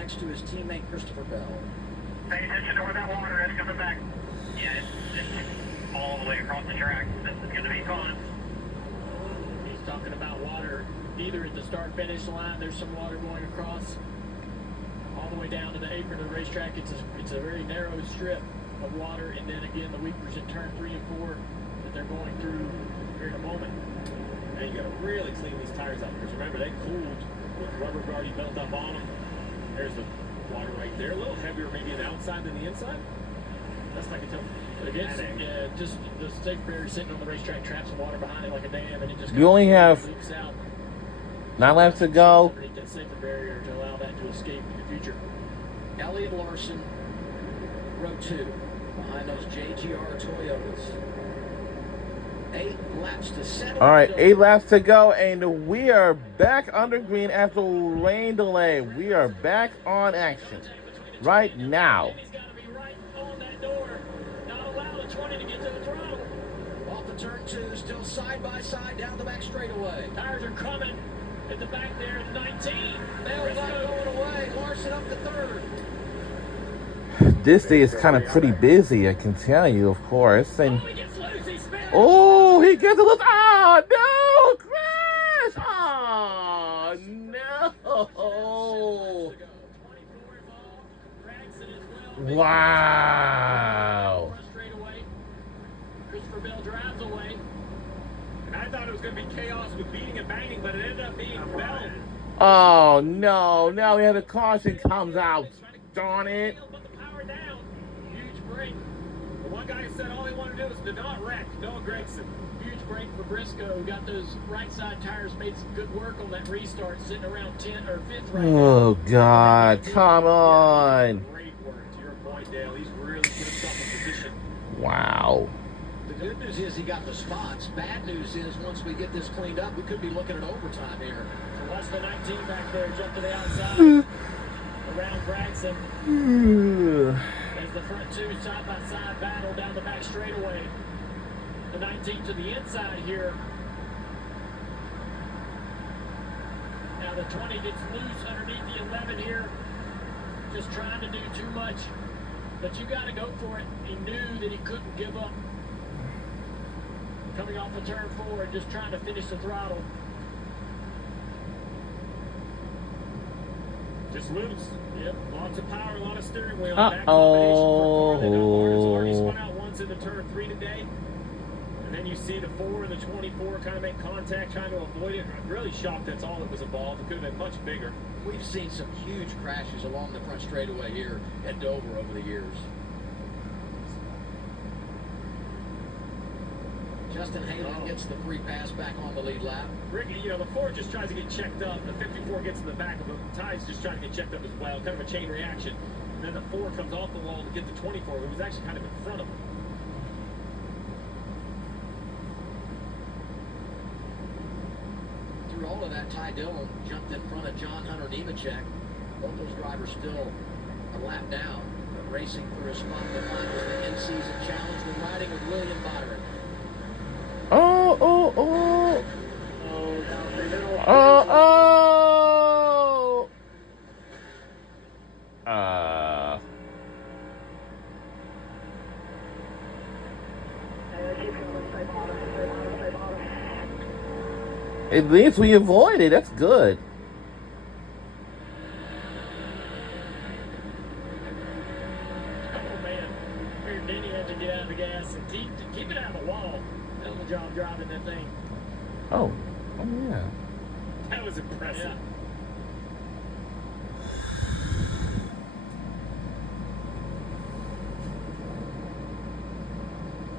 next to his teammate Christopher Bell. Pay attention to where that water is coming back. Yeah, it's all the way across the track. This is going to be fun. He's talking about water either at the start-finish line. There's some water going across all the way down to the apron of the racetrack. It's a very narrow strip of water, and then again the weepers in turn 3 and 4 that they're going through here in a moment. And you got to really clean these tires out because remember they cooled with rubber already built up on them. There's the water right there, a little heavier maybe on the outside than the inside. Best I can tell. Again, just the safe barrier sitting on the racetrack traps some water behind it like a dam, and it just You only have leaks out 9 laps to go. underneath that safer barrier to allow that to escape in the future. Elliott Larson, row 2, behind those JGR Toyotas. 8 laps to settle. All right, 8 laps to go, and we are back under green after rain delay. We are back on action right now. He's got to be right on that door. Not allow the 20 to get to the throttle. Off the turn 2, still side by side down the back straightaway. Tires are coming at the back there. 19. Bell's not going away. Larson up to 3rd. This day is kind of pretty busy, I can tell you, of course. And He gets loose. He spins. oh, he gets a little. Oh no, crash! Oh no! 24 involved. Gregson as well. Wow! Straight away. Christopher Bell drives away. And I thought it was going to be chaos with beating and banging, but it ended up being Bell. Oh no! Now we have the caution comes out. Darn it! But the power down. Huge break. The one guy said all he wanted to do was to not wreck Noah Gragson. Huge break for Briscoe. Got those right side tires, made some good work on that restart, sitting around 10 or 5th right now. Oh God! Come on! Great work. To your point, Dale. He's really put himself in position. Wow! The good news is he got the spots. Bad news is once we get this cleaned up, we could be looking at overtime here. So less than 19 back there, jump to the outside. Around Gregson as the front 2 side-by-side battle down the back straightaway. The 19 to the inside here. Now the 20 gets loose underneath the 11 here. Just trying to do too much. But you got to go for it. He knew that he couldn't give up. Coming off the turn 4 and just trying to finish the throttle. Just loose. Yep. Lots of power, a lot of steering wheel. Uh-oh. That combination for a car that got hard. It's already spun out once into turn 3 today. And then you see the 4 and the 24 kind of make contact, trying to avoid it. I'm really shocked that's all that was involved. It could have been much bigger. We've seen some huge crashes along the front straightaway here at Dover over the years. Justin Halen gets the free pass back on the lead lap. Ricky, the 4 just tries to get checked up. The 54 gets in the back of him. Ty's just trying to get checked up as well. Kind of a chain reaction. And then the 4 comes off the wall to get the 24, who was actually kind of in front of him. Through all of that, Ty Dillon jumped in front of John Hunter Nemechek. Both those drivers still a lap down, but racing for a spot in the finals. The in-season challenge. We're riding with William Byron. Oh! Oh! Oh! Oh, down the middle. Oh! Oh! At least we avoided. That's good. Oh man, figured Denny had to get out of the gas and keep it out of the wall. Hell of a job driving that thing. Oh. Oh yeah. That was impressive. Yeah.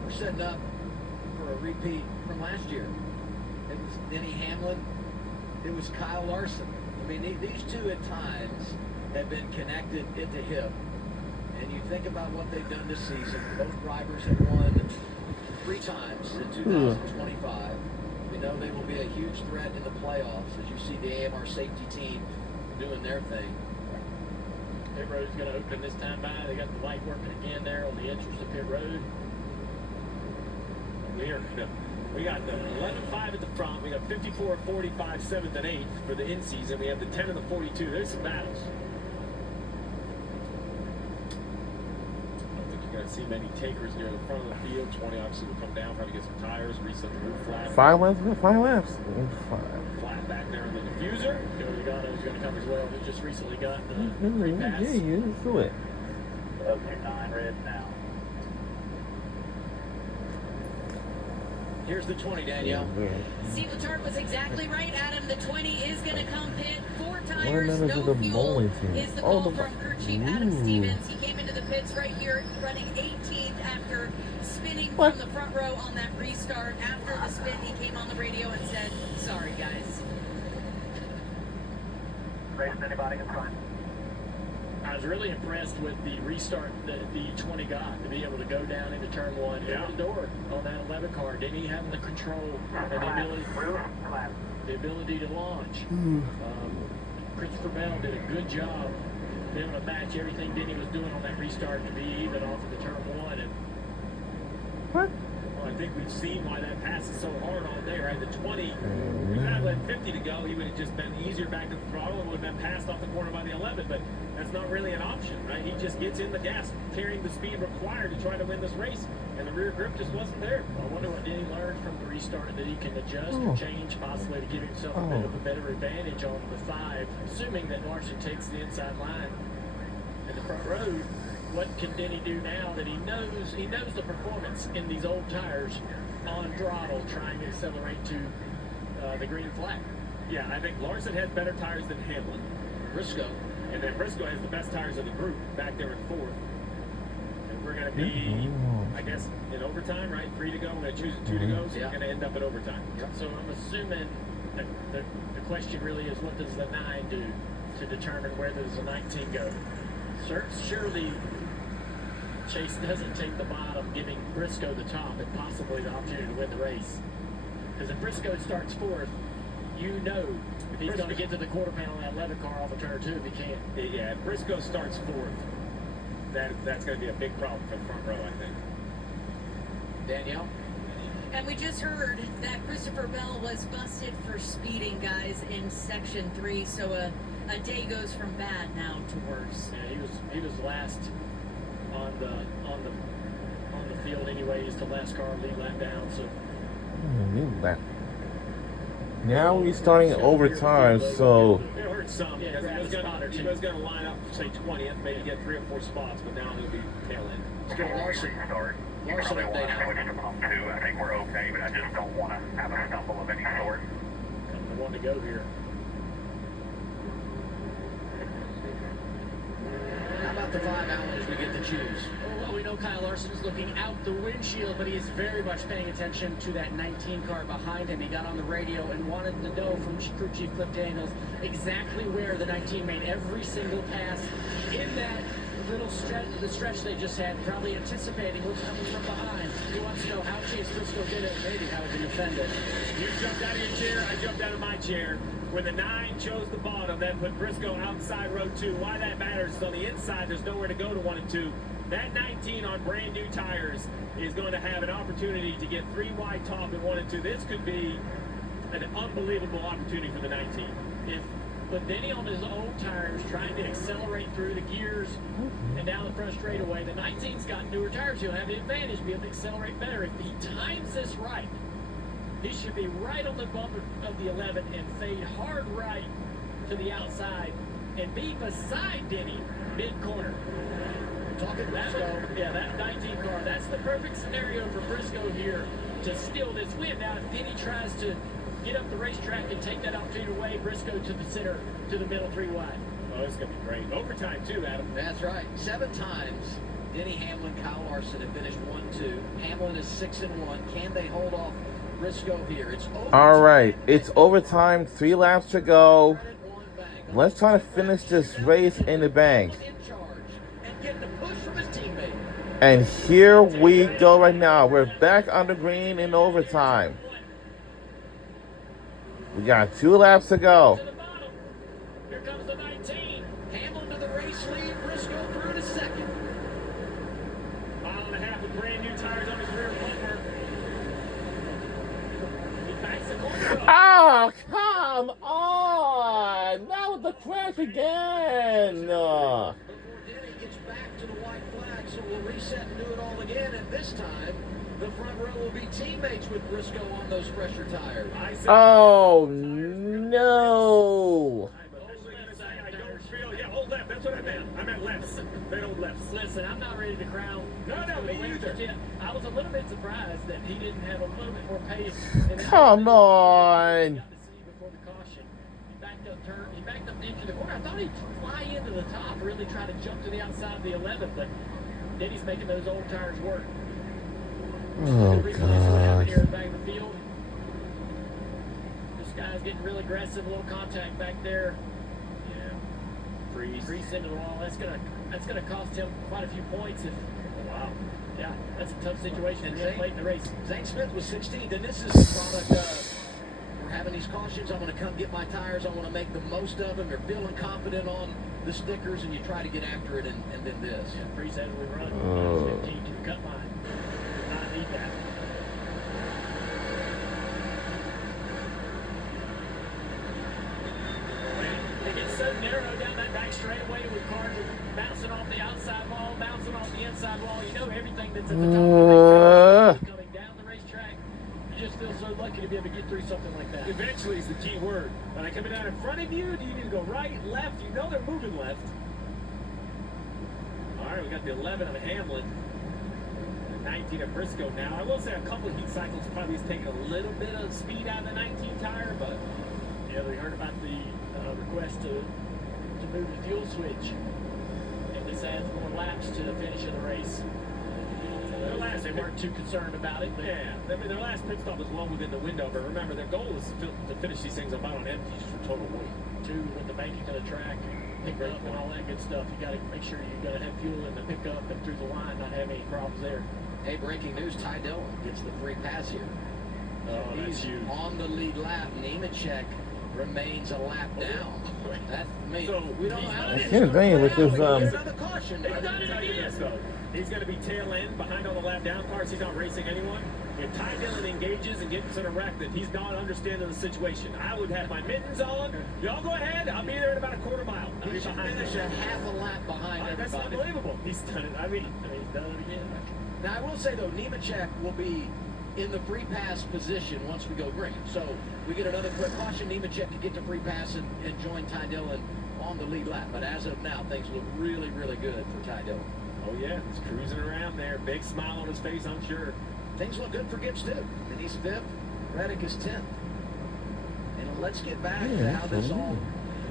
We're setting up for a repeat from last year. It was Denny Hamlin. It was Kyle Larson. I mean, these two at times have been connected hip to hip. And you think about what they've done this season. Both drivers have won 3 times in 2025. We know they will be a huge threat in the playoffs as you see the AMR safety team doing their thing. Pit road's going to open this time by. They got the light working again there on the entrance of pit road. We got the 11-5 at the front. We got 54, 45, 7th, and 8th for the in-season. We have the 10 and the 42. There's some battles. going to see many takers near the front of the field. 20 obviously will come down, try to get some tires, reset the roof flat. 5 laps. 5 laps. Flat back there in the diffuser. Cody Logano's going to come as well. He just recently got the Yeah, pass. you do it. Okay, 9 red now. Here's the 20, Danielle. Steve Letarte was exactly right, Adam. The 20 is going to come pit. 4 What tires, members no of the fuel bowling team? is the Oh, call the- from crew chief Adam Ooh. Stevens. He came into the pits right here running 18th after spinning What? from the front row on that restart. After the spin, he came on the radio and said, sorry, guys. Racing anybody, it's fine. I was really impressed with the restart that the 20 got to be able to go down into turn 1, Yeah. open the door on that 11 car. Didn't he have the control and Roof flat. the ability to launch? Hmm. Christopher Bell did a good job being able to match everything Denny was doing on that restart to be even off of the turn 1. And What? Well, I think we've seen why that pass is so hard on there. At the 20, we kind of let 50 to go. He would have just been easier back to the throttle and would have been passed off the corner by the 11. But that's not really an option, right? He just gets in the gas, carrying the speed required to try to win this race. And the rear grip just wasn't there. I wonder what Denny learned from the restart that he can adjust Oh. or change possibly to give himself a bit of a better advantage on the 5, assuming that Larson takes the inside line in the front row. What can Denny do now that he knows the performance in these old tires on throttle, trying to accelerate to the green flag? Yeah, I think Larson has better tires than Hamlin. Briscoe. And then Briscoe has the best tires of the group back there in 4th. And we're going to be, I guess, in overtime, right? 3 to go. We're going to choose 2 to go, so Yeah. we're going to end up at overtime. So I'm assuming that the question really is, what does the 9 do to determine where does the 19 go? Surely Chase doesn't take the bottom, giving Briscoe the top and possibly the opportunity to win the race. Because if Briscoe starts 4th, you know if he's going to get to the quarter panel of that 11 car off of turn 2 if he can't. Yeah, if Briscoe starts 4th, that's going to be a big problem for the front row, I think. Danielle? And we just heard that Christopher Bell was busted for speeding, guys, in Section 3. So a day goes from bad now to worse. Yeah, he was last on the field anyway. He's the last car lead lap down. So Now we're starting overtime, so It'll hurt some Yeah, because grab a spot or two. he was going to line up, say 20th, maybe get 3 or 4 spots, but now he'll be tail end. Let's go to Larson. Restart. You Larson probably want update to out. switch to pump 2. I think we're okay, but I just don't want to have a stumble of any sort. the one to go here. How about the 5 hours we get to choose? Well, we know Kyle Larson is looking out the windshield, but he is very much paying attention to that 19 car behind him. He got on the radio and wanted to know from crew chief Cliff Daniels exactly where the 19 made every single pass in that little stretch they just had, probably anticipating what's coming from behind. He wants to know how Chase Briscoe did it, maybe how he can defend it. You jumped out of your chair, I jumped out of my chair. When the 9 chose the bottom, that put Briscoe outside row 2. Why that matters is on the inside, there's nowhere to go to 1 and 2. That 19 on brand new tires is going to have an opportunity to get 3 wide top in 1 and 2. This could be an unbelievable opportunity for the 19. But Denny on his old tires trying to accelerate through the gears and down the front straightaway. The 19's got newer tires. He'll have the advantage to be able to accelerate better. If he times this right, he should be right on the bumper of the 11 and fade hard right to the outside and be beside Denny mid-corner. Talking Briscoe, yeah, that 19 car, that's the perfect scenario for Briscoe here to steal this win. Now, if Denny tries to get up the racetrack and take that opportunity away, Briscoe to the center, to the middle, 3 wide. Oh, it's going to be great. Overtime, too, Adam. That's right. 7 times Denny Hamlin, Kyle Larson have finished 1-2. Hamlin is 6-1. Can they hold off Briscoe here? It's overtime. all right, it's overtime. 3 laps to go. Credit one bank. Let's try to finish this race in the bank. In charge and get the push from his teammate. And here we go right now. We're back on the green in overtime. We got 2 laps to go. To the bottom. Here comes the 19. Hamlin to the race lead. Briscoe through to second. 1.5 miles with brand new tires on his rear bumper. He backs the corner. Oh, come on! Now with the crash again. Before Denny gets back to the white flag, so we'll reset. reset and do it all again, and this time the front row will be teammates with Briscoe on those pressure tires. I said, Oh, no. I don't feel. Yeah, hold left. That's what I meant. I meant lefts. They don't lefts. Listen, I'm not ready to crown. No, me the winners either. yet. I was a little bit surprised that he didn't have a little bit more pace. Come on. Got to see before the caution. He backed up into the corner. I thought he'd fly into the top, really try to jump to the outside of the 11, but Denny's making those old tires work. Oh, Replace what happened here God. in the back of the field. This guy's getting really aggressive, a little contact back there. Yeah. Freeze. Grease into the wall. That's gonna cost him quite a few points. If Wow. yeah, that's a tough situation And to get late in the race. Zane Smith was 16th, and this is the product we're having these cautions. I'm going to come get my tires. I want to make the most of them. You're feeling confident on the stickers, and you try to get after it, and then this. Yeah, Freeze had we run Oh. 15 to the cut line. Did not need that. It gets so narrow down that back straightaway with cars bouncing off the outside wall, bouncing off the inside wall. You know everything that's at the top of the racetrack is coming down the racetrack. You just feel so lucky to be able to get through something like that. Eventually is the key word. When I coming down in front of you, do you need to go right, left? You know they're moving left. All right, we got the 11 of Hamlin. The 19 of Briscoe now. I will say a couple of heat cycles probably has taken a little bit of speed out of the 19 tire, but Yeah, we heard about the request to move the fuel switch, and this adds more laps to the finish of the race. their last They weren't too concerned about it, but yeah, I mean, their last pit stop was well within the window, but remember, their goal is to finish these things about on empty just for total weight. too, with the banking of the track, pick up and all that good stuff, you got to make sure you got to have fuel in the pickup and through the line, not have any problems there. Hey, breaking news, Ty Dillon gets the free pass here. Oh, that's He's huge. on the lead lap. Nemechek remains a lap down. That, I mean, So, we don't know how That's it the is. thing with this, Another caution. I'm gonna tell you this though. He's going to be tail end behind all the lap down cars. He's not racing anyone. If Ty Dillon engages and gets in a wreck, that he's not understanding the situation. I would have my mittens on. Y'all go ahead. I'll be there in about a quarter mile. I'll He be should behind finish you. a half a lap behind That's everybody. unbelievable. He's done it. I mean, He's done it again. Now, I will say, though, Nemechek will be in the free pass position once we go green. So we get another quick caution. Nemechek can get to free pass and join Ty Dillon on the lead lap. But as of now, things look really, really good for Ty Dillon. oh yeah, he's cruising around there. Big smile on his face, I'm sure. Things look good for Gibbs, too. And he's 5th. Reddick is 10th. And let's get back to how this all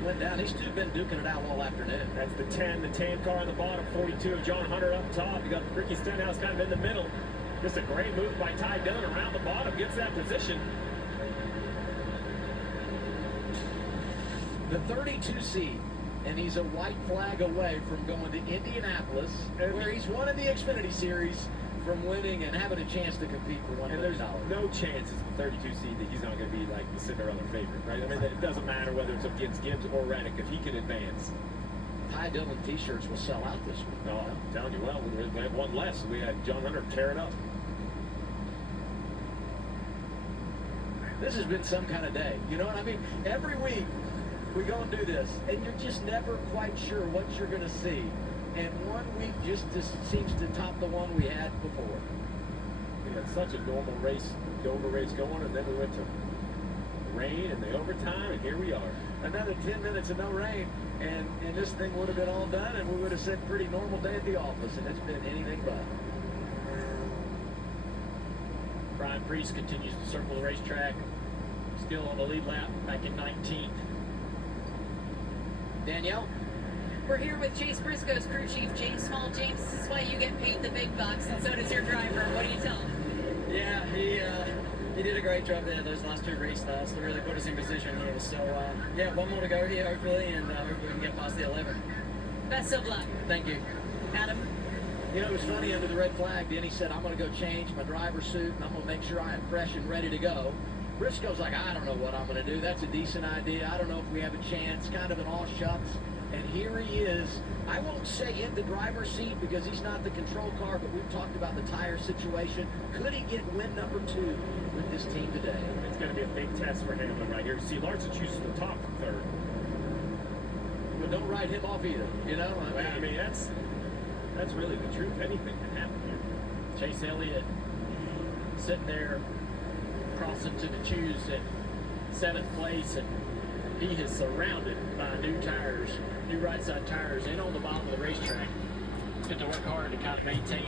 went down. These two have been duking it out all afternoon. That's the 10, the tan car on the bottom, 42. John Hunter up top. You got Ricky Stenhouse kind of in the middle. Just a great move by Ty Dillon around the bottom, gets that position. The 32 seed, and he's a white flag away from going to Indianapolis, where he's won in the Xfinity Series, from winning and having a chance to compete for $1 And million. there's no chance as the 32 seed that he's not going to be like the Cinderella favorite, right? I mean, it doesn't matter whether it's against Gibbs or Reddick. If he can advance, Ty Dillon t-shirts will sell out this week. no, I'm telling you, well, we have one less. We had John Hunter tear it up. This has been some kind of day. You know what I mean? Every week we go and do this, and you're just never quite sure what you're going to see. And one week just seems to top the one we had before. We had such a normal race, Dover race going, and then we went to rain and the overtime, and here we are. Another 10 minutes of no rain, and this thing would have been all done, and we would have said pretty normal day at the office, and it's been anything but. Brian Priest continues to circle the racetrack, still on the lead lap, back in 19th. Danielle? We're here with Chase Briscoe's crew chief, James Small. James, this is why you get paid the big bucks, and so does your driver. What do you tell him? Yeah, he did a great job there those last two race starts to really put us in position here. So, yeah, one more to go here, hopefully, and hopefully we can get past the 11. Best of luck. Thank you. Adam? You know, it was funny, under the red flag, Denny said, I'm going to go change my driver's suit, and I'm going to make sure I am fresh and ready to go. Briscoe's like, I don't know what I'm going to do. That's a decent idea. I don't know if we have a chance. Kind of an all shucks. And here he is. I won't say in the driver's seat because he's not the control car, but we've talked about the tire situation. Could he get win number 2 with this team today? It's going to be a big test for Hamlin right here. See, Larson chooses the top for third. But don't write him off either, you know? I mean, that's That's really the truth. Anything can happen here. Chase Elliott sitting there crossing to the choose at 7th place, and he is surrounded by new tires, new right side tires, and on the bottom of the racetrack. Get to work hard to kind of maintain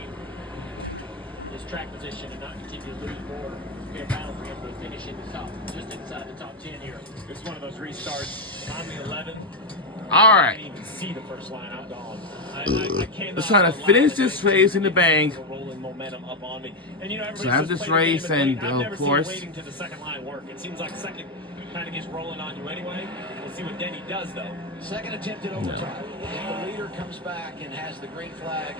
his track position and not continue to lose more. Be a battle for him to finish in the top, just inside the top 10 here. It's one of those restarts. I'm the 11. All I right. can't even see the first line. I'm gone. I cannot Let's try to rely finish on this the race in the bank. rolling momentum up on me. And you know, So have everybody says this play the game race and and, wait. I've of never course- seen waiting to the second line work. It seems like second kind of gets rolling on you anyway. We'll see what Denny does though. Second attempt at overtime. If the leader comes back and has the green flag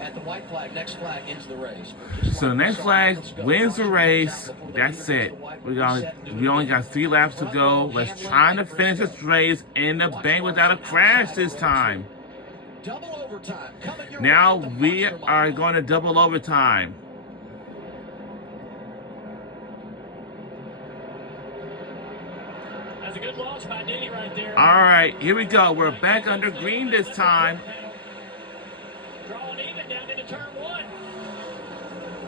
at the white flag, next flag ends the race. Just So the like next we saw, flag let's go. wins the race. Before the That's leader it. gets the white, We only got 3 laps to go. Let's try to finish this race in the bank without a crash this time. Double overtime. Coming your Now way, the we Monster are Mile. going to double overtime. That's a good launch by Denny right there. All right, here we go. We're back under green this time. Drawing even down into turn 1.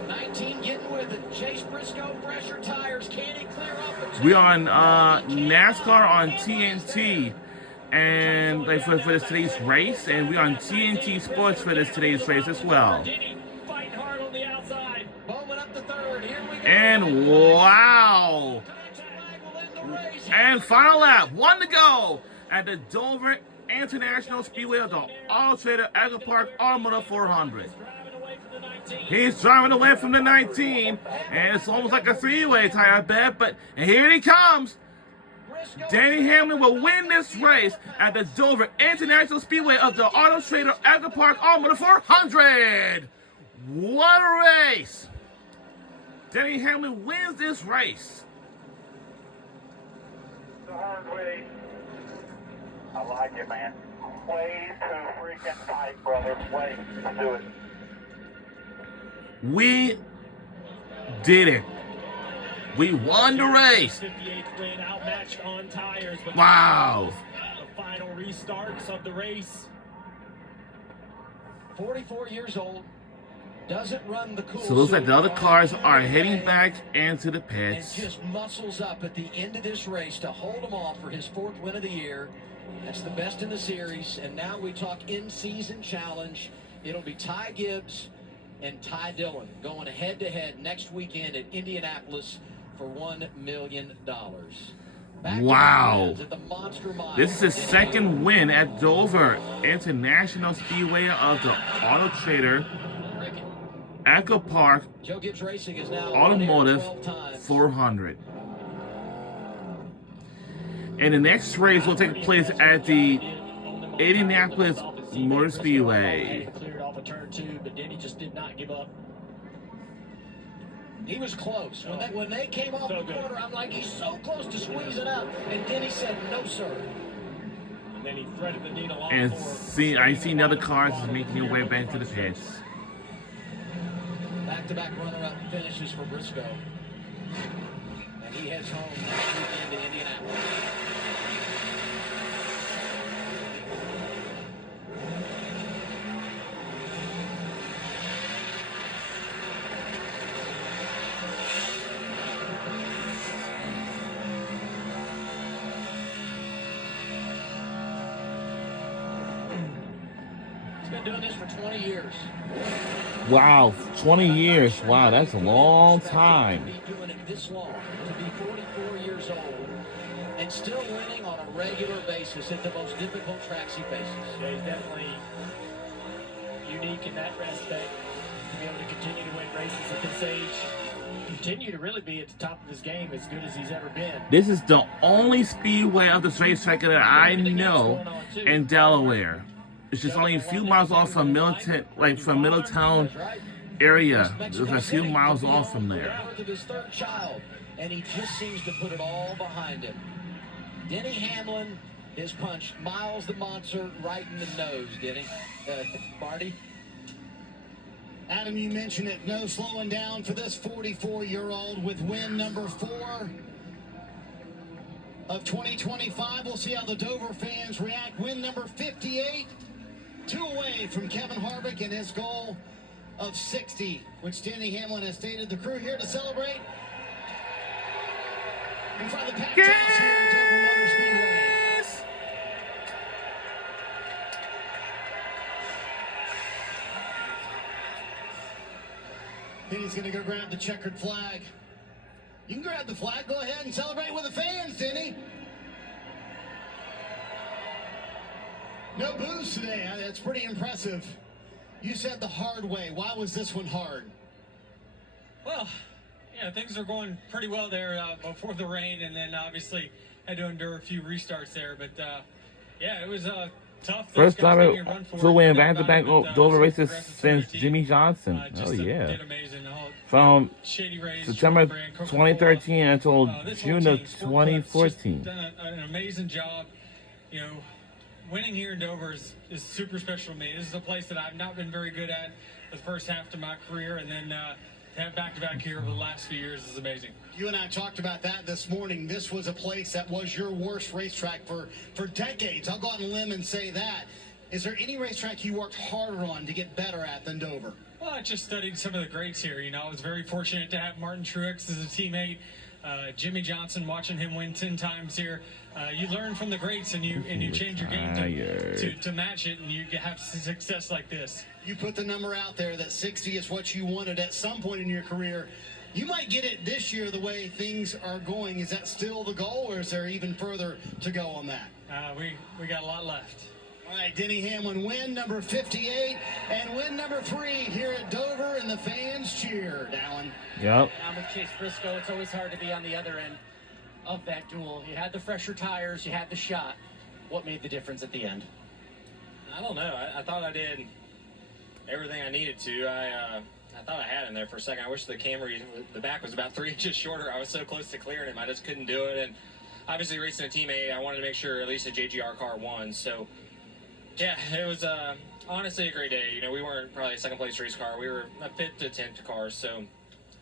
19 getting with it. Chase Briscoe, pressure tires. Can he clear off the two? We on NASCAR on TNT, and like for this today's race, and we on TNT Sports for this today's race as well. Denny fighting hard on the outside. Bowman up the third. Here we go. And wow! And final lap, 1 to go at the Dover International Speedway of the Auto Trader Agri Park Automotive 400. Driving away from the 19. He's driving away from the 19, and it's almost like a 3-way tie, I bet. But here he comes. Denny Hamlin will win this race at the Dover International Speedway of the Auto Trader Agri Park Automotive 400. What a race! Denny Hamlin wins this race. The hard way. I like it, man. Way too freaking tight, brother. Way to do it. We did it. We won the race. 58th win, outmatched on tires. But Wow. the final restarts of the race. 44 years old. Doesn't run the cool. So it looks like the other suit. cars are heading back into the And pits. just muscles up at the end of this race to hold him off for his 4th win of the year. That's the best in the series. And now we talk in-season challenge. It'll be Ty Gibbs and Ty Dillon going head-to-head next weekend at Indianapolis for $1 million. Back to Wow. the at the Monster Mile. This is his second win at Dover International Speedway of the Auto Trader Echo Park Joe Gibbs Racing is now Automotive 12 times. 400. And the next race will take place at the Indianapolis Motor Speedway. Cleared off of turn 2, but Denny just did not give up. He was close. When they came off So the good. corner, I'm like, he's so close to squeezing up. And Denny said, no, sir. And then he threaded the needle on And for I see other cars making their way back to the pits. Back-to-back runner-up finishes for Briscoe. And he heads home next weekend to Indianapolis. He's been doing this for 20 years. Wow, 20 years. Wow, that's a long time. To be doing it this long, to be 44 years old, and still winning on a regular basis at the most difficult tracks he faces. Yeah, he's definitely unique in that respect. To be able to continue to win races at this age, continue to really be at the top of his game, as good as he's ever been. This is the only speedway of this racetrack that I know in Delaware. It's just only a few miles off from Middletown, area. Just a few miles off from there. Birth of his 3rd child, and he just seems to put it all behind him. Denny Hamlin has punched Miles the Monster right in the nose, Denny. Marty? Adam, you mentioned it. No slowing down for this 44-year-old with win number 4 of 2025. We'll see how the Dover fans react. Win number 58. 2 away. away from Kevin Harvick and his goal of 60, which Denny Hamlin has stated. The crew here to celebrate in front of the packed house here at Dover Motor Speedway. Denny's going to go grab the checkered flag. You can grab the flag. Go ahead and celebrate with the fans, Denny. No boos today. That's pretty impressive. You said the hard way. Why was this one hard? Well, yeah, things are going pretty well there before the rain, and then obviously had to endure a few restarts there. But yeah, it was tough. First time to win back-to-back Dover races since Jimmy Johnson. Oh yeah. Did amazing. From Shady Rays, September Brand, 2013 until this whole June of team, 2014. Just done an amazing job. You know, winning here in Dover is super special to me. This is a place that I've not been very good at the first half of my career, and then to have back-to-back here over the last few years is amazing. You and I talked about that this morning. This was a place that was your worst racetrack for decades. I'll go out on a limb and say that. Is there any racetrack you worked harder on to get better at than Dover? Well, I just studied some of the greats here. You know, I was very fortunate to have Martin Truex as a teammate. Jimmy Johnson, watching him win 10 times here. You learn from the greats, and you change your game to match it, and you have success like this. You put the number out there that 60 is what you wanted at some point in your career. You might get it this year the way things are going. Is that still the goal, or is there even further to go on that? We got a lot left. All right, Denny Hamlin, win number 58 and win number 3 here at Dover, and the fans cheered. Alan. Yep. I'm with Chase Briscoe. It's always hard to be on the other end of that duel. You had the fresher tires, you had the shot. What made the difference at the end? I don't know. I thought I did everything I needed to. I thought I had in there for a second. I wish the Camry, the back was about 3 inches shorter. I was so close to clearing him. I just couldn't do it. And obviously racing a teammate, I wanted to make sure at least a JGR car won. So, yeah, it was honestly a great day. You know, we weren't probably a second place race car. We were a 5th to 10th car. So,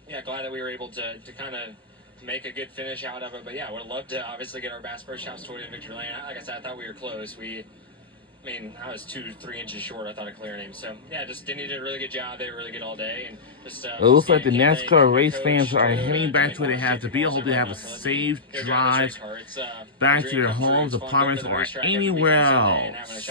yeah, glad that we were able to kind of make a good finish out of it. But, yeah, I would have loved to obviously get our Bass Pro Shops Toyota in victory lane. Like I said, I thought we were close. I was 2-3 inches short, I thought, of clearing him. So, yeah, just Denny did a really good job. They were really good all day. And just, it looks like the NASCAR race fans are heading back to where they have to be. I hope they have a safe drive back to their homes, apartments, or anywhere else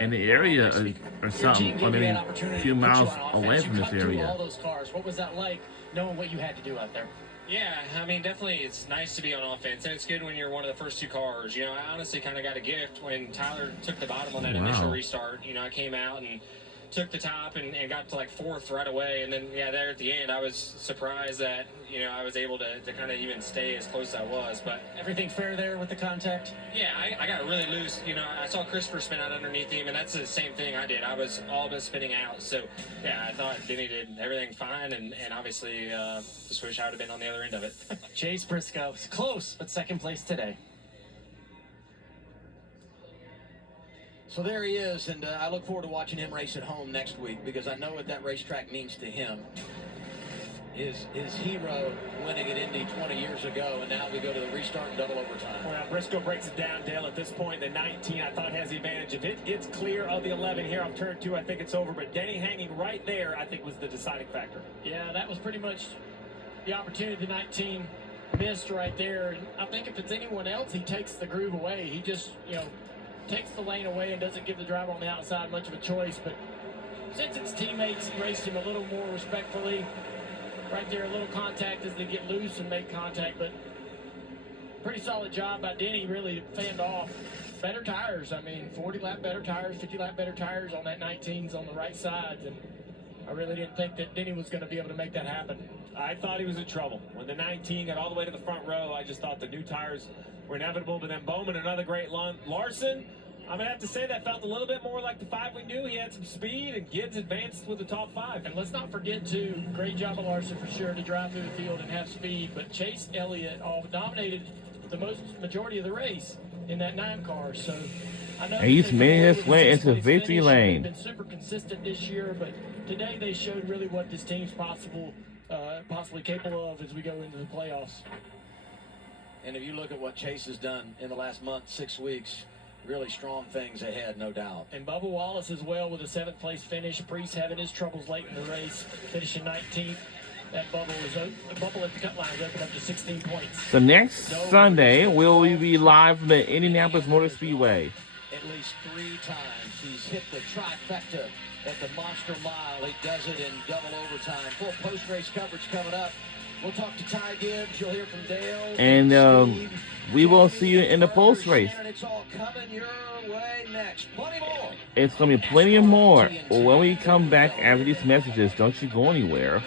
in the area or something. I mean, a few miles away from this area. All those cars. What was that like, knowing what you had to do out there? Yeah, I mean, definitely it's nice to be on offense, and it's good when you're one of the first 2 cars. You know, I honestly kind of got a gift when Tyler took the bottom on that initial restart. You know, I came out and took the top and got to like 4th right away, and then, yeah, there at the end, I was surprised that, you know, I was able to kind of even stay as close as I was. But everything fair there with the contact? Yeah, I got really loose. You know, I saw Christopher spin out underneath him, and that's the same thing I did. I was all but spinning out. So, yeah, I thought Denny did everything fine, and obviously just wish I would have been on the other end of it. Chase Briscoe, it's close, but second place today. So there he is, and I look forward to watching him race at home next week because I know what that racetrack means to him. His hero winning at Indy 20 years ago, and now we go to the restart and double overtime. Well, Briscoe breaks it down, Dale. At this point, the 19, I thought, has the advantage. If it gets clear of the 11 here off turn 2, I think it's over. But Denny hanging right there, I think, was the deciding factor. Yeah, that was pretty much the opportunity the 19 missed right there. And I think if it's anyone else, he takes the groove away. He just, you know, takes the lane away and doesn't give the driver on the outside much of a choice. But since it's teammates, he raced him a little more respectfully. Right there, a little contact as they get loose and make contact. But pretty solid job by Denny, really fanned off. Better tires. I mean, 40-lap better tires, 50-lap better tires on that 19s on the right sides. And I really didn't think that Denny was going to be able to make that happen. I thought he was in trouble. When the 19 got all the way to the front row, I just thought the new tires were inevitable. But then Bowman, another great run. Larson, I'm going to have to say that felt a little bit more like the 5 we knew. He had some speed, and Gibbs advanced with the top 5. And let's not forget, too, great job of Larson for sure to drive through the field and have speed. But Chase Elliott dominated the majority of the race in that 9 car. So I know he's made his way into victory lane. They've been super consistent this year, but today they showed really what this team's possibly capable of as we go into the playoffs. And if you look at what Chase has done in the last month, 6 weeks, really strong things ahead, no doubt. And Bubba Wallace as well with a 7th place finish. Priest having his troubles late in the race, finishing 19th. That bubble at the cut line is open up to 16 points. So next Sunday, we'll be live from the Indianapolis Motor Speedway. At least 3 times he's hit the trifecta at the Monster Mile. He does it in double overtime. Full post-race coverage coming up. We'll talk to Ty Gibbs. You'll hear from Dale. And Steve. we will see you in the post-race. It's all coming your way next. Plenty more. It's going to be plenty more when we come back after these messages. Don't you go anywhere.